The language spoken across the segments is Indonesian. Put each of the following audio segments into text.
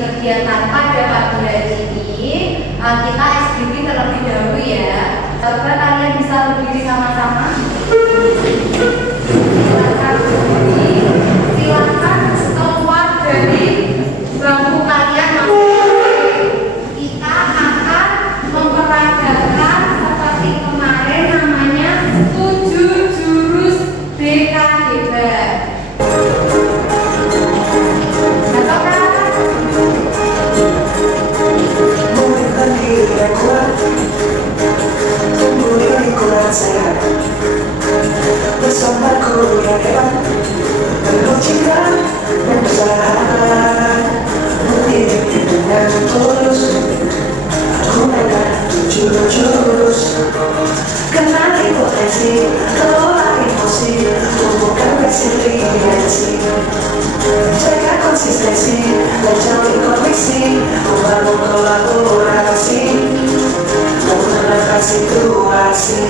Kegiatan pada pagi hari ini kita SBB terlebih dahulu ya. Coba kalian bisa berdiri sama-sama. Silakan berdiri. Silakan keluar dari bangku kalian masing-masing. Kita akan memperagakan seperti kemarin namanya 7 jurus BKGB. Bersamaku yang hebat, penuh cinta dan kesalahan, mendidik dengan tulus. Aku megang 7 jurus, kenali potensi, kelola emosi, tumbuhkan resiliensi, jaga konsistensi, dan jalin koneksi, membangun kolaborasi, menggunakan situasi.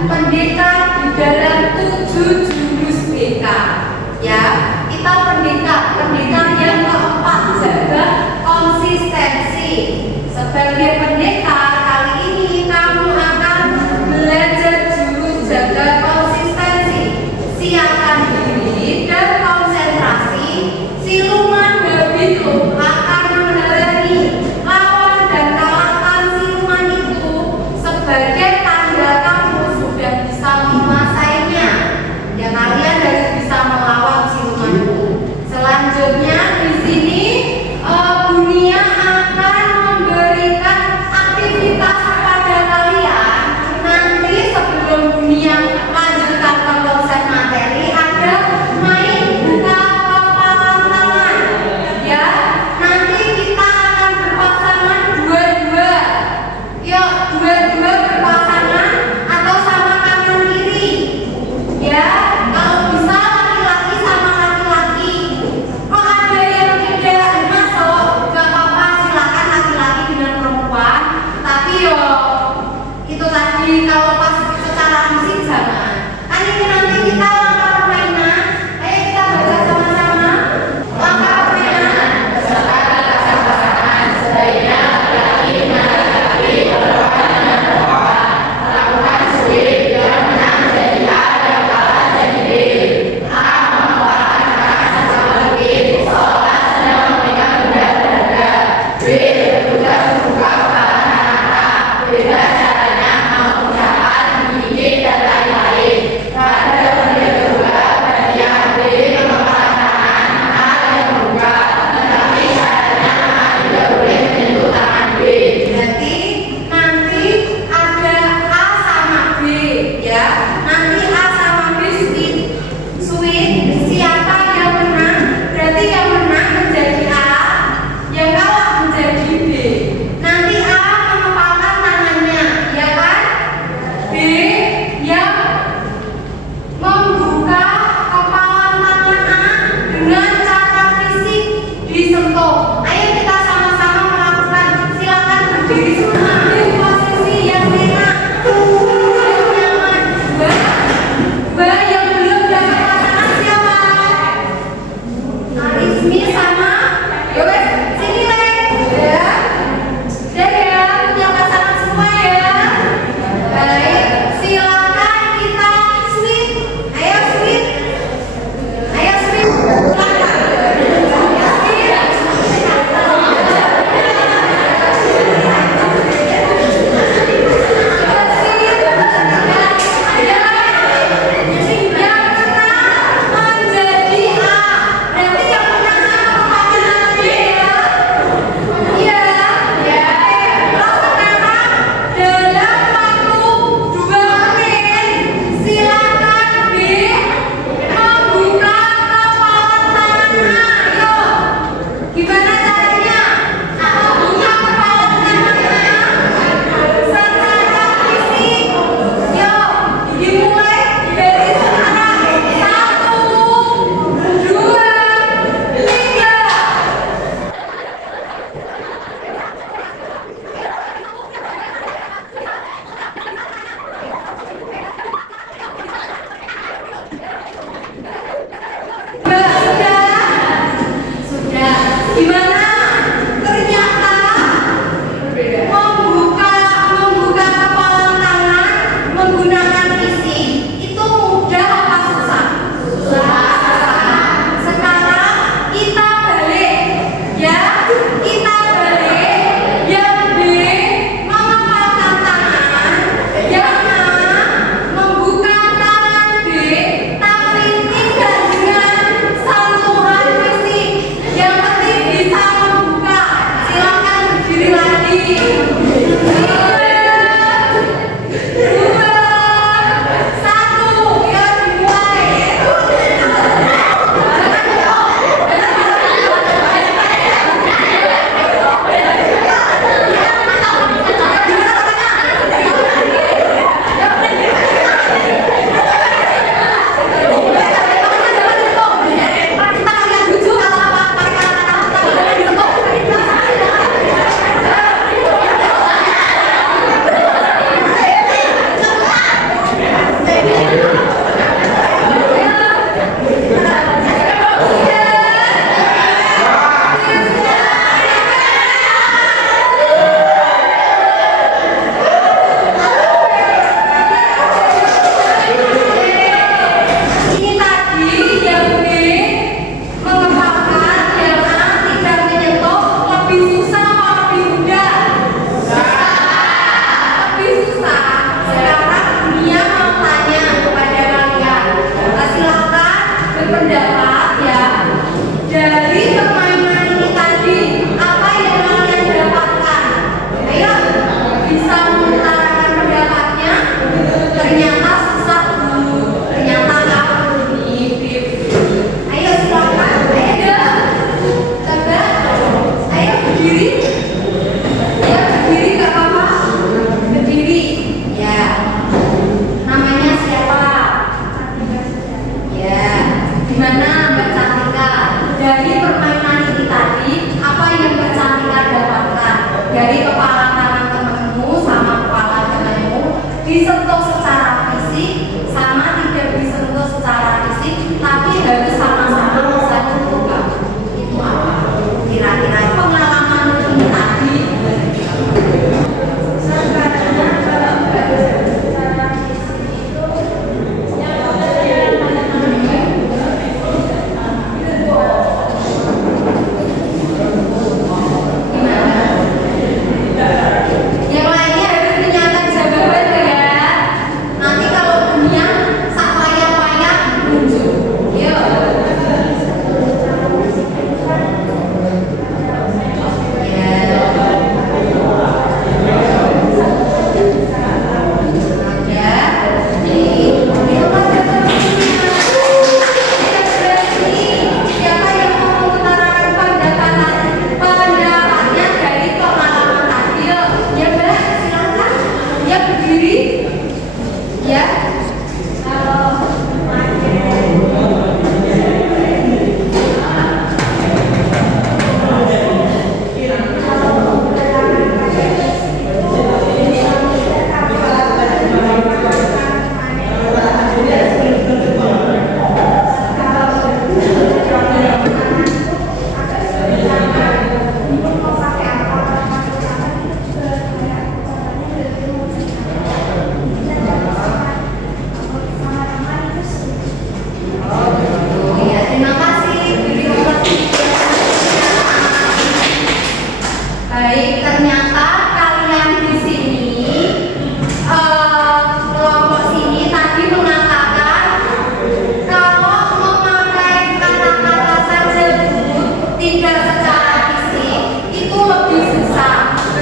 Pendeta di dalam 7 jurus BK ya, kita pendeta yang keempat, jaga konsistensi. Sebagai pendeta kali ini kamu akan belajar jurus jaga konsistensi, siapkan diri dan konsentrasi. Siluman Babylon akan menghalangi lawan dan kalahkan siluman itu sebagai tanda kamu sudah bisa disentuh secara fisik sama tidak disentuh secara fisik, tapi harus sama-sama bisa dibuka. Itu apa? Kira-kira pengalaman ini tadi.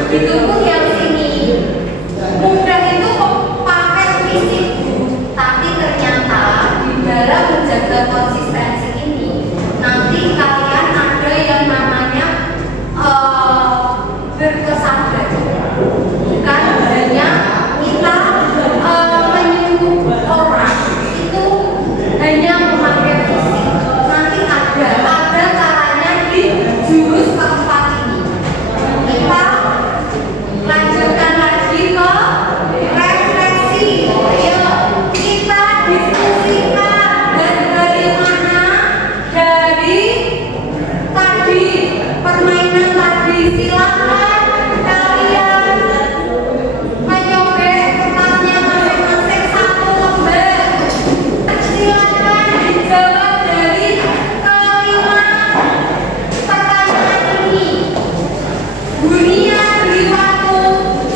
Begitupun yang sini, mudah itu pakai fisik, tapi ternyata di dalam menjaga konsistensi ini, nanti kalian ada yang namanya berkesadaran, bukan hanya kita menyuruh orang itu hanya memakai fisik, nanti ada caranya di jurus keempat ini. Kita lanjutkan lagi ke refleksi. Ayo kita diskusikan dan dari mana, dari tadi permainan tadi. Silakan kalian menyobek kertasnya masing-masing satu lembar. Silakan dijawab dari kelima pertanyaan ini. Dunia beri waktu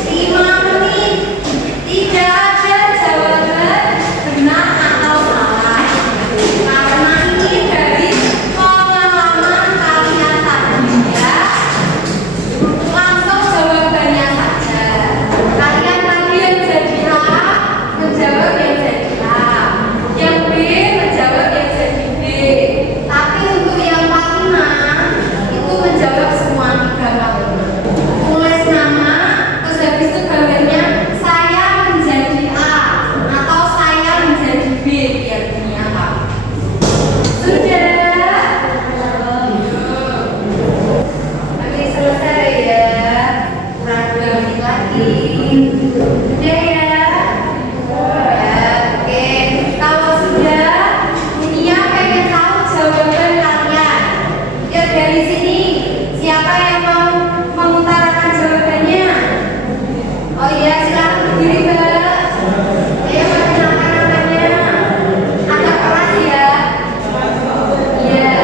5 menit. Tidak ada jawaban benar atau salah, karena ini dari pengalaman kalian tadi ya. Langsung jawabannya saja. Kalian tadi yang jadi A menjawab yang jadi A, yang B menjawab yang jadi B. Tapi untuk yang kelima itu menjawab semua 3 kalimat. Tulis nama, terus habis itu gambarnya saya menjadi A atau saya menjadi B biar dunia tahu. Sudah? Oke, selesai ya. Kurang 2 menit lagi. Sudah ya? Ya, oke. Kalau sudah, dunia pengen tahu jawaban kalian. Ya dari sini, siapa yang mau mengutarakan jawabannya? Oh iya, silakan berdiri Mbak. Ayo perkenalkan namanya. Agak keras ya. Iya.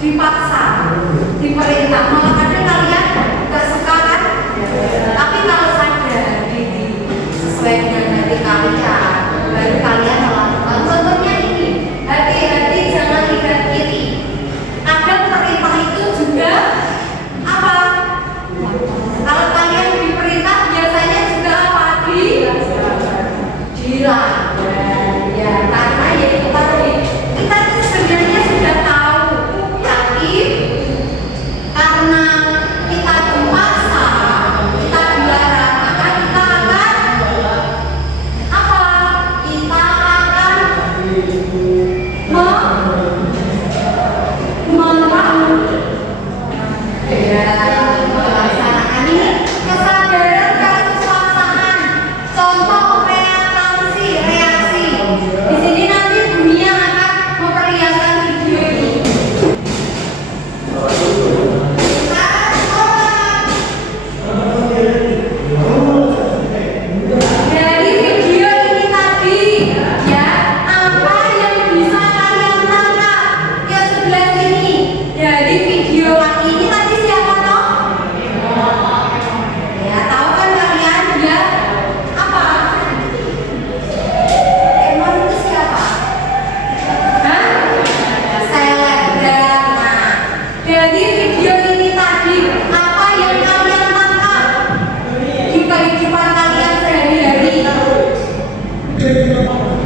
dipaksa, diperintah, malah kadang kalian gak suka kan? Tapi kalau sadar diri sesuai dengan hati kalian, baru kalian melakukan. Contohnya ini, hati-hati jangan lihat kiri. Kadang perintah itu juga apa? Kalau kalian diperintah biasanya juga apa? Dilanggar. Ya, karena ya itu tadi kita tuh sebenarnya sudah tahu, tapi karena kita terpaksa, kita dilarang, maka kita akan apa? Kita akan melaksanakan ini kesadaran kasus paksaan. Contoh reaksi. Di sini nanti dunia akan memperlihatkan video ini. Dari video ini tadi, ya, apa yang bisa kalian tangkap? Yang sebelah sini. Dari video ini tadi siapa toh? Ya, tahu kan kalian dia apa? Emon itu siapa? Hah? Selebgram. Nah, dari video ini tadi, apa yang kalian tangkap di kehidupan kalian sehari-hari?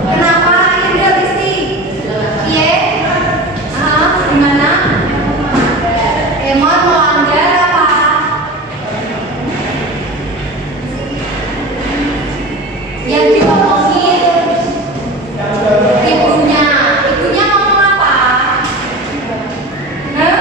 Kenapa akhirnya Risti? Iya? Gimana? Emon melanggar apa? Yang diomongin ibunya ngomong apa? Hah?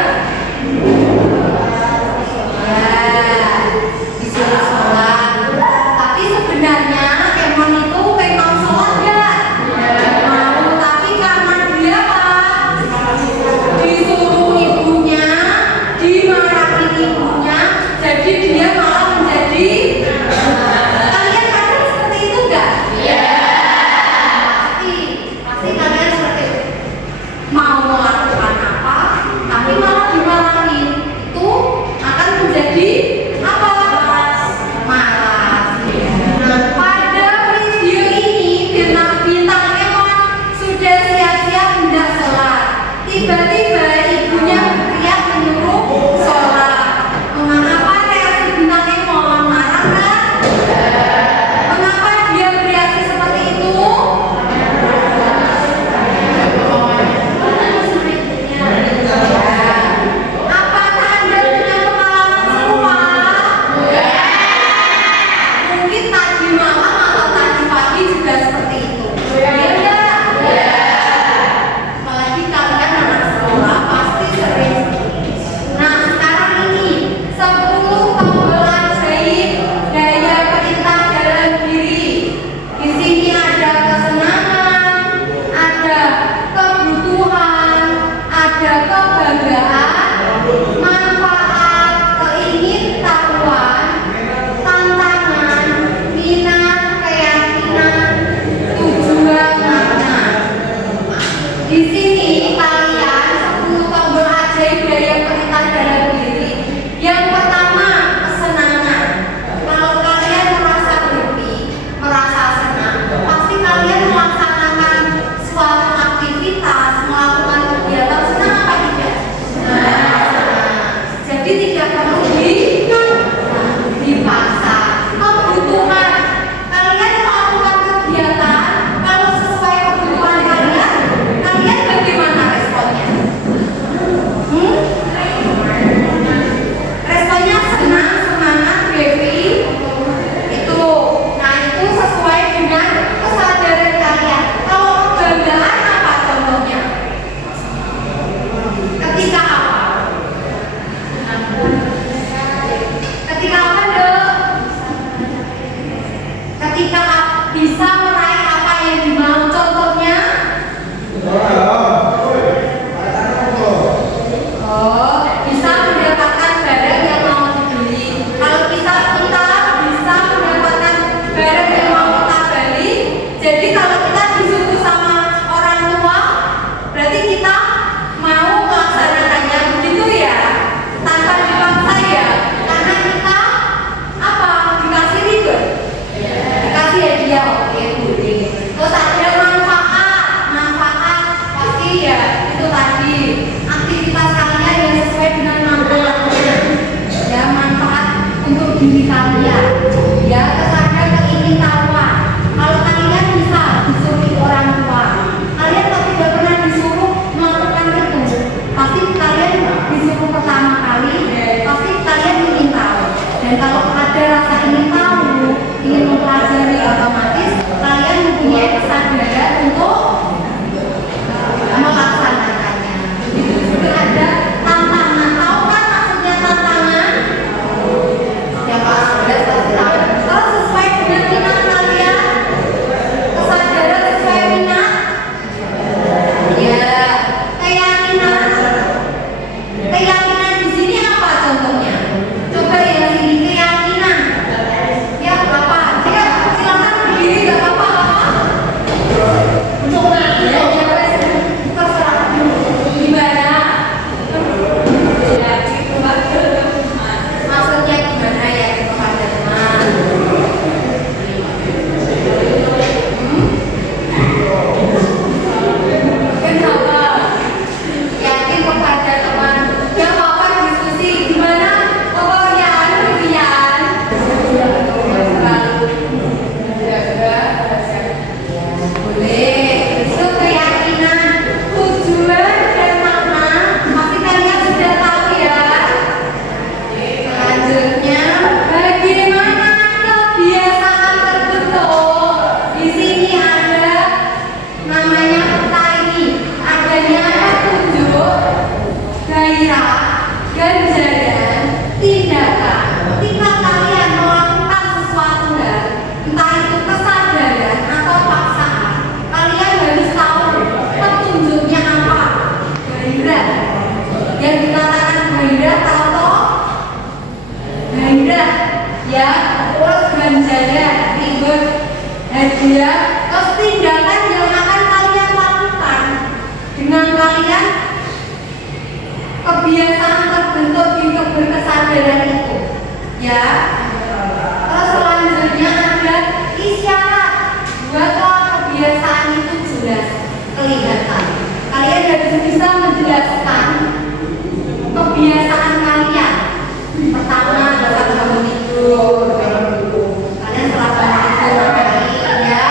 ganjaran tindakan ketika kalian melakukan sesuatu hal, entah itu kesadaran atau paksaan, kalian harus tahu petunjuknya apa. Gairah yang dikatakan gairah, tahu toh? Gairah ya, terus ganjaran, reward, hadiah, terus tindakan yang akan kalian lakukan dengan kalian kebiasaan terbentuk di berkesadaran itu ya. Terus selanjutnya ada isyarat, buatlah kebiasaan itu jelas kelihatan. Kalian harus bisa menjelaskan kebiasaan kalian. Pertama saat bangun tidur, kalian setelah bangun tidur ngapain ya.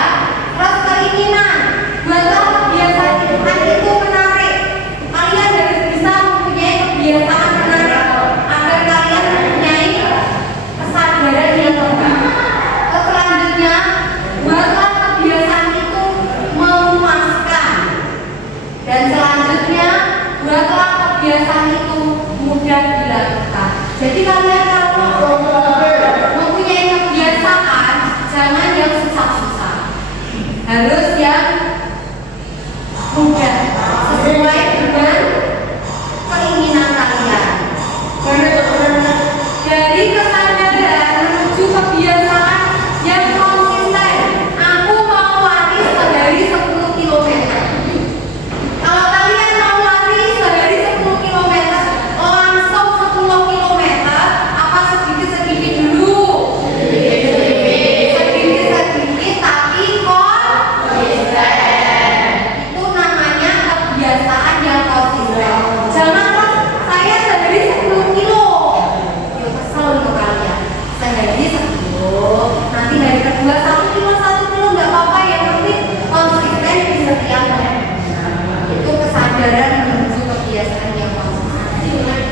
Terus keinginan, buatlah kebiasaan itu menarik. Kalian harus bisa mempunyai kebiasaan menarik agar kalian mempunyai kesadaran yang lengkap. Terus selanjutnya, buatlah kebiasaan itu memuaskan. Dan selanjutnya, buatlah kebiasaan itu mudah dilakukan. Jadi kalian kalau mempunyai kebiasaan, jangan yang susah-susah, harus yang mudah sesuai dengan keinginan kalian. Dari kesadaran menuju kebiasaan yang konsisten. Aku mau lari sehari 10 km. Kalau kalian mau lari sehari 10 km, langsung 10 km, apa sedikit-sedikit dulu? Sedikit-sedikit tapi konsisten. Itu namanya kebiasaan yang konsisten. Jangan saya sehari 10 kilo. Ya kesel untuk kalian. Sehari 10, nanti hari kedua 1 kilo nggak apa-apa, yang penting konsisten di setiap hari. Itu kesadaran menuju kebiasaan yang konsisten.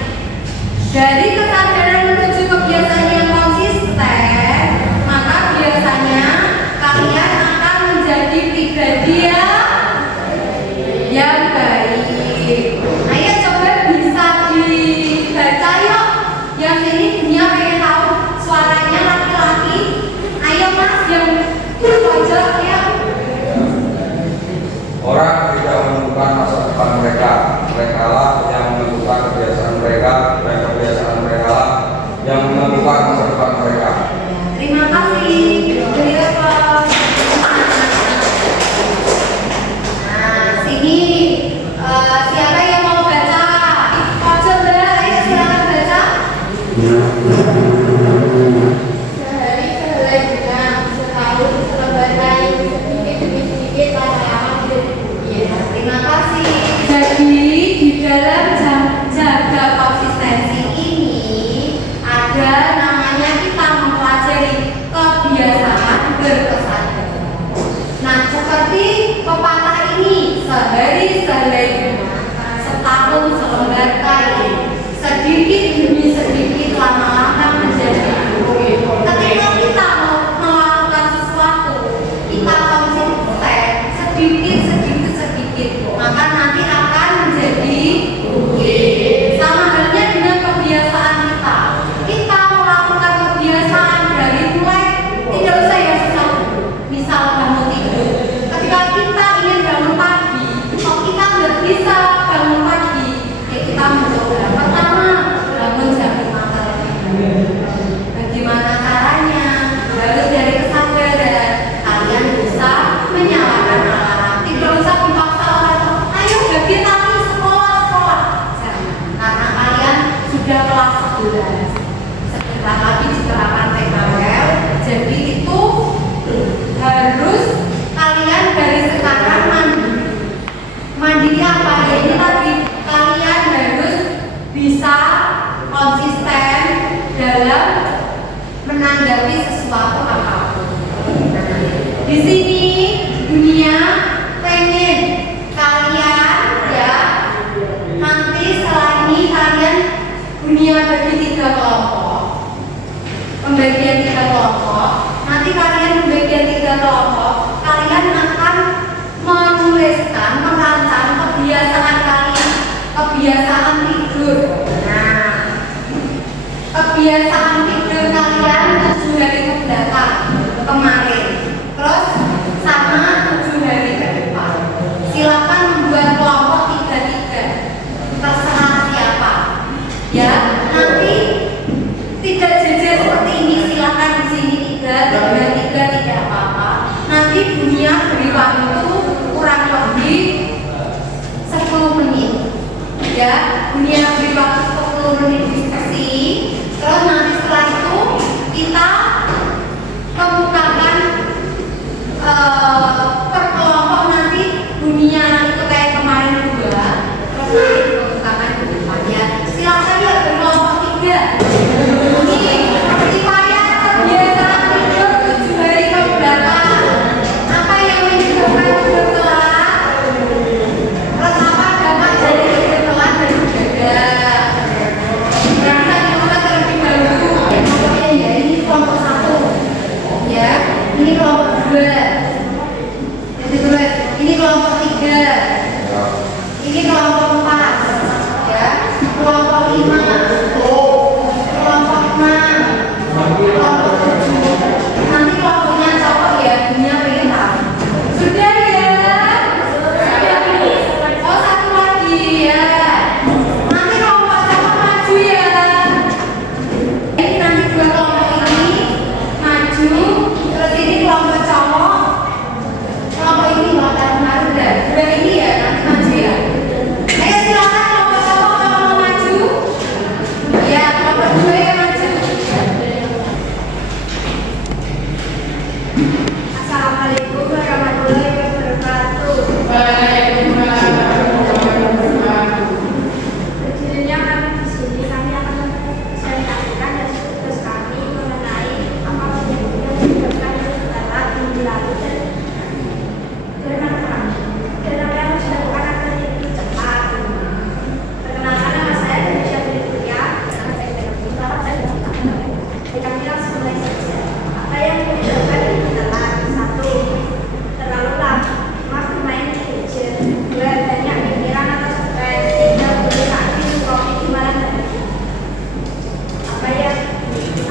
Dari kesadaran menuju kebiasaan yang konsisten, maka biasanya kalian akan menjadi pribadi yang baik. Ayo coba bisa dibaca yuk. Yang ini dunia pengen tahu suaranya laki-laki. Ayo mas yang pojok ya. Orang tidak menentukan masa depan mereka. Mereka lah yang menentukan kebiasaan mereka, dan kebiasaan mereka lah yang menentukan masa depan mereka. Terima kasih. Nah, sini siapa yang mau baca? Pojok mbak, ayo silakan baca. Sehari sehelai benang, setahun selembar kain, sedikit demi sedikit lama-lama menjadi bukit. Terima kasih. Jadi di dalam jaga konsistensi ini ada namanya kita mempelajari kebiasaan berkesadaran. Nah, seperti pepatah ini, sehari sehelai benang, setahun selembar kain, sedikit demi sedikit lama-lama menjadi bukit. Ketika kita melakukan sesuatu, kita konsisten sedikit, maka nanti akan menjadi bukit. Sama halnya dengan kebiasaan kita. Kita melakukan kebiasaan dari mulai tidak usah yang susah. Misal bangun tidur. Ketika kita ingin bangun pagi, kalau kita nggak bisa bangun pagi, ya kita mencoba. Pertama, bangun jam 5 pagi. Bagaimana caranya? Harus dari kesadaran. Kalian bisa menyalakan alarm. Tidak usah dipaksa orang. Ayo bagi tapi sekolah. Jangan. Karena kalian sudah kelas 11. Sebentar lagi juga akan PKL. Jadi itu harus kalian dari sekarang mandiri apa ya? Ini tadi kalian harus bisa konsisten dalam menanggapi sesuatu apapun. Di sini dunia pengen kalian ya, nanti setelah ini kalian dunia bagi 3 kelompok, pembagian 3 kelompok. Nanti kalian pembagian 3 kelompok, kalian akan menuliskan, merancang kebiasaan kalian, kebiasaan tidur. Nah, kebiasaan tidur kalian 7 hari kebelakang kemarin, terus sama 7 hari ke depan. Silakan membuat kelompok 3-3, terserah siapa. Ya, nanti tidak jajar seperti ini. Silakan di sini 3 tidak apa-apa. Nanti dunia beri waktu kurang lebih 10 menit. Ya, dunia beri waktu 10 menit diskusi. Terus nanti setelah itu kita kemukakan per kelompok nanti dunia itu kayak kemarin 2. Terus nanti kemukakan ke depannya. Silakan ya berkelompok 3. Ini supaya kebiasaan tidur 7 hari ke belakang. Apa yang menyebabkan tidur telat? Terus apa dapat jadi tidur telat dan mendadak? Merasa dibuka terlebih dahulu. Kelompoknya ya ini kelompok 1. Ya, ini kelompok 2. Jadi tulis, ini kelompok 3. Ini kelompok 4. Ya, kelompok 5. Kelompok 6. Kelompok 7. Nanti kelompoknya cowok ya, dunia pengen tahu. Sudah ya? Sudah. Oh, satu lagi ya. Nanti kelompok cowok maju ya. Ini nanti 2 kelompok ini maju, terus ini kelompok cowok. Kelompok ini bakal kemarin dan 2 ini ya nanti maju ya. Ayo silakan kelompok cowok kalau mau maju. Ya, kelompok 2 yang maju. Assalamualaikum warahmatullahi wabarakatuh. Sejujurnya kami di sini akan mempresentasikan dan tugas kami mengenai apa yang menyebabkan telat minggu lalu dan kenapa harus dilakukan agar itu cepat. Perkenalkan nama saya Indonesia Berikutnya. Nama saya kami langsung mulai saja. Apa yang menyebabkan itu telat? 1. Terlalu lama bermain di gadget. 2. Banyak pikiran atau stres. 3. Berusaha minum kopi di malam hari.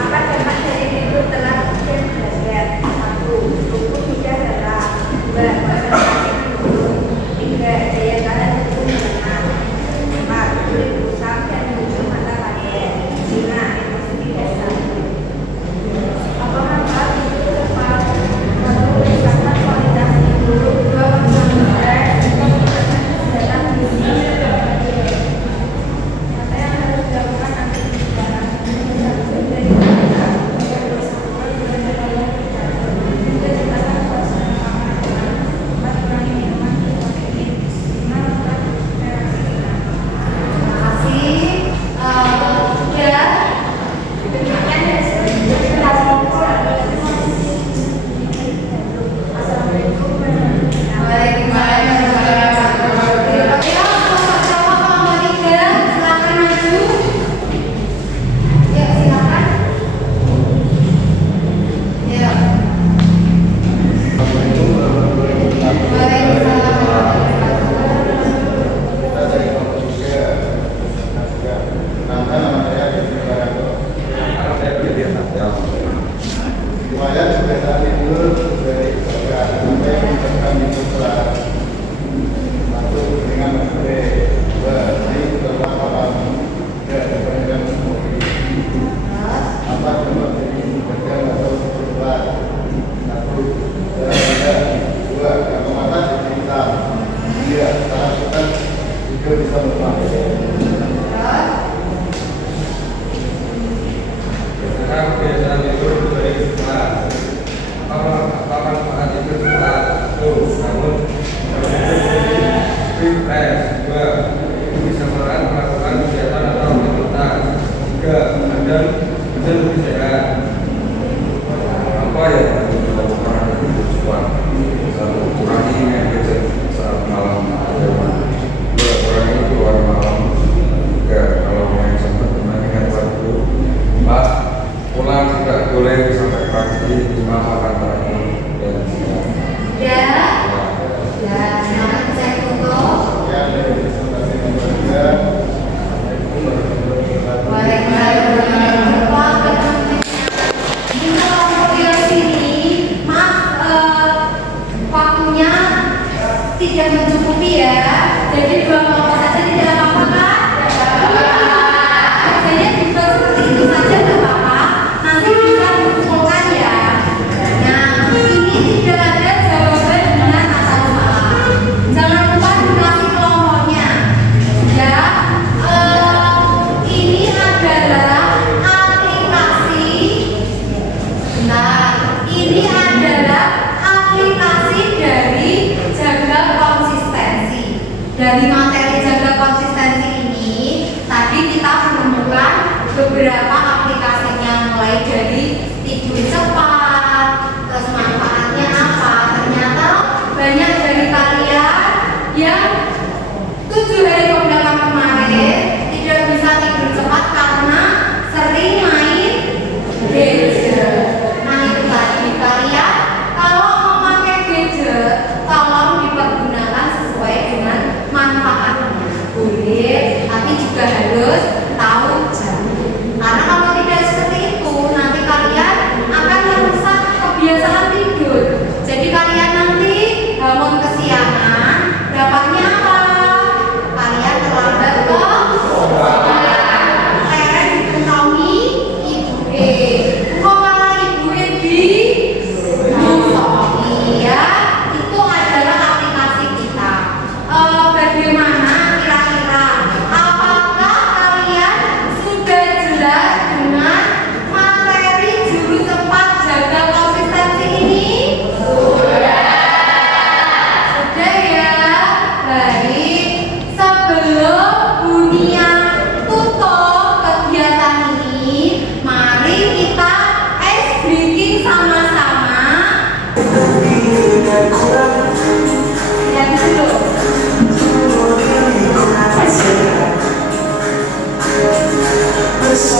Apa dampak dari tidur telat dan belajar? 1. Tubuh tidak lelah. 2. Konsentrasi menurun. 3. Daya tahan tubuh menengah. 4. Kulit kusam dan ujung mata padat. 5. Emosi tidak stabil. Apakah hal itu tepat? 1. Meningkatkan kualitas tidur. 2. Mengurangi stres. 3. Meningkatkan kesehatan fisik. Apa yang harus dilakukan agar tidak Waalaikumsalam.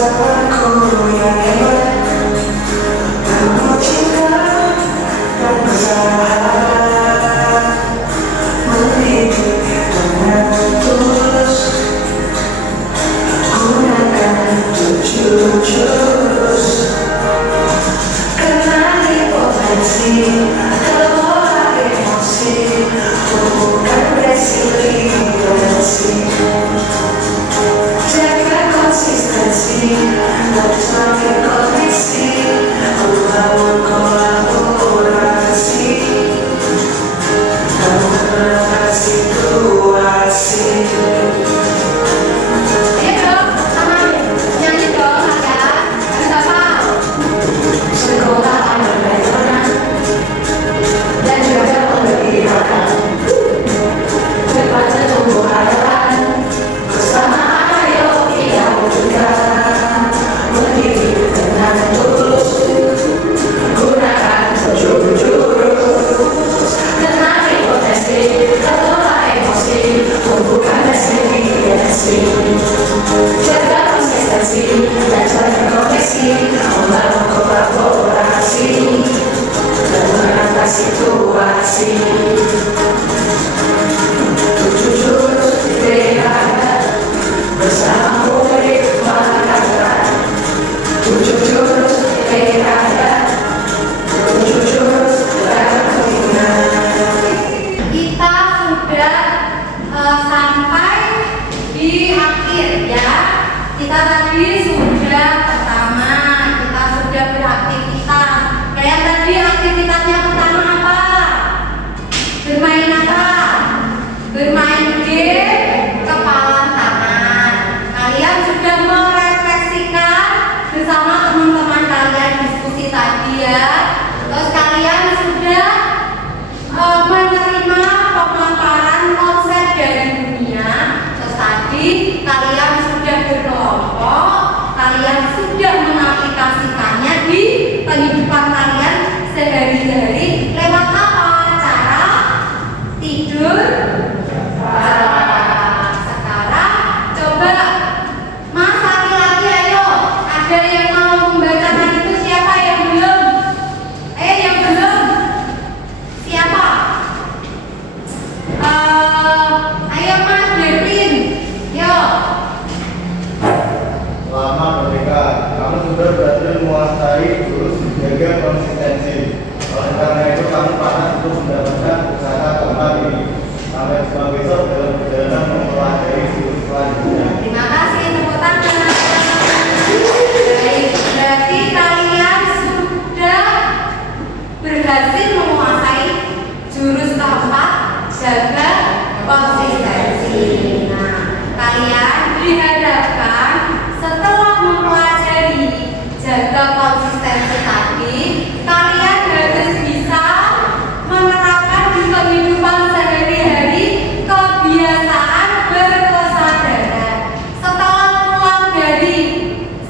bersamaku yang hebat, penuh cinta dan bersahabat, mendidik dengan tulus, gunakan tujuh jurus, kenali potensi, kelola emosi, tumbuhkan resiliensi, jaga konsistensi, semakin koneksi, membangun kolaborasi, dan mengatasi situasi. Ayo dong, sama nyanyi dong kalian. Bersama. Sekolah anak metode dan juga memberi makan, cepatnya tumbuh harapan, bersama ayo kita wujudkan, mendidik dengan tulus, gunakan tujuh jurus, kenali potensi, kelola emosi, tumbuhkan resiliensi, jaga konsistensi dan saling koneksi, membangun kolaborasi dan mengatasi situasi. Tujuh jurus diberikan bersama murid masyarakat. Tujuh jurus diberikan, tujuh jurus dalam keinginan. Kita sudah sampai di akhir ya. Kita tadi sudah pertama, kita sudah beraktivitas. Kalian tadi aktivitasnya pertama apa? Bermain apa? Bermain game kepala tangan. Kalian sudah merefleksikan bersama teman-teman kalian diskusi tadi ya. Terus kalian sudah menerima pemaparan konsep dari dunia. Terus tadi kalian sudah berkelompok, kalian sudah mengaplikasikannya di kehidupan kalian sehari-hari lewat apa? Cara tidur. Sekarang coba Mas laki-laki ayo, ada yang mau membacakan itu siapa yang belum? Yang belum? Siapa? Ayo Mas Devin, yo. Selamat merdeka, kamu sudah berhasil menguasai jurus jaga konsistensi. Oleh karena itu kamu pantas untuk mendapatkan pusaka keempat ini. Sampai jumpa besok dalam perjalanan mempelajari jurus selanjutnya. Terima kasih, tepuk tangan. Baik, berarti kalian sudah berhasil menguasai jurus keempat jaga konsistensi. Nah, kalian dihadapkan setelah mempelajari jaga konsistensi tadi, kalian harus bisa menerapkan di kehidupan sehari-hari kebiasaan berkesadaran. Setelah pulang dari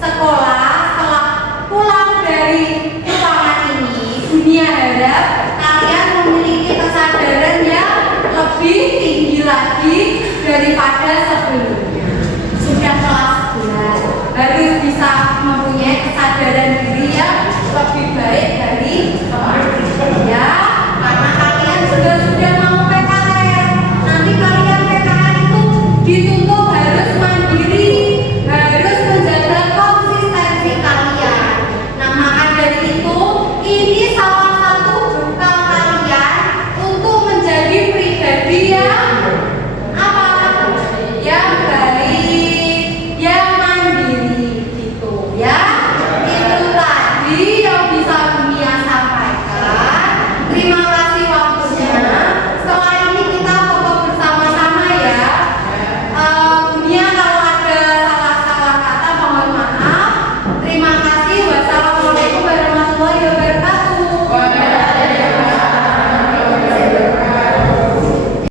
sekolah, setelah pulang dari ruangan ini, dunia harap kalian memiliki kesadaran yang lebih tinggi lagi daripada sebelumnya. Sudah kelas 11, harus bisa mempunyai kesadaran diri yang lebih baik dari teman-teman ya, karena kalian sudah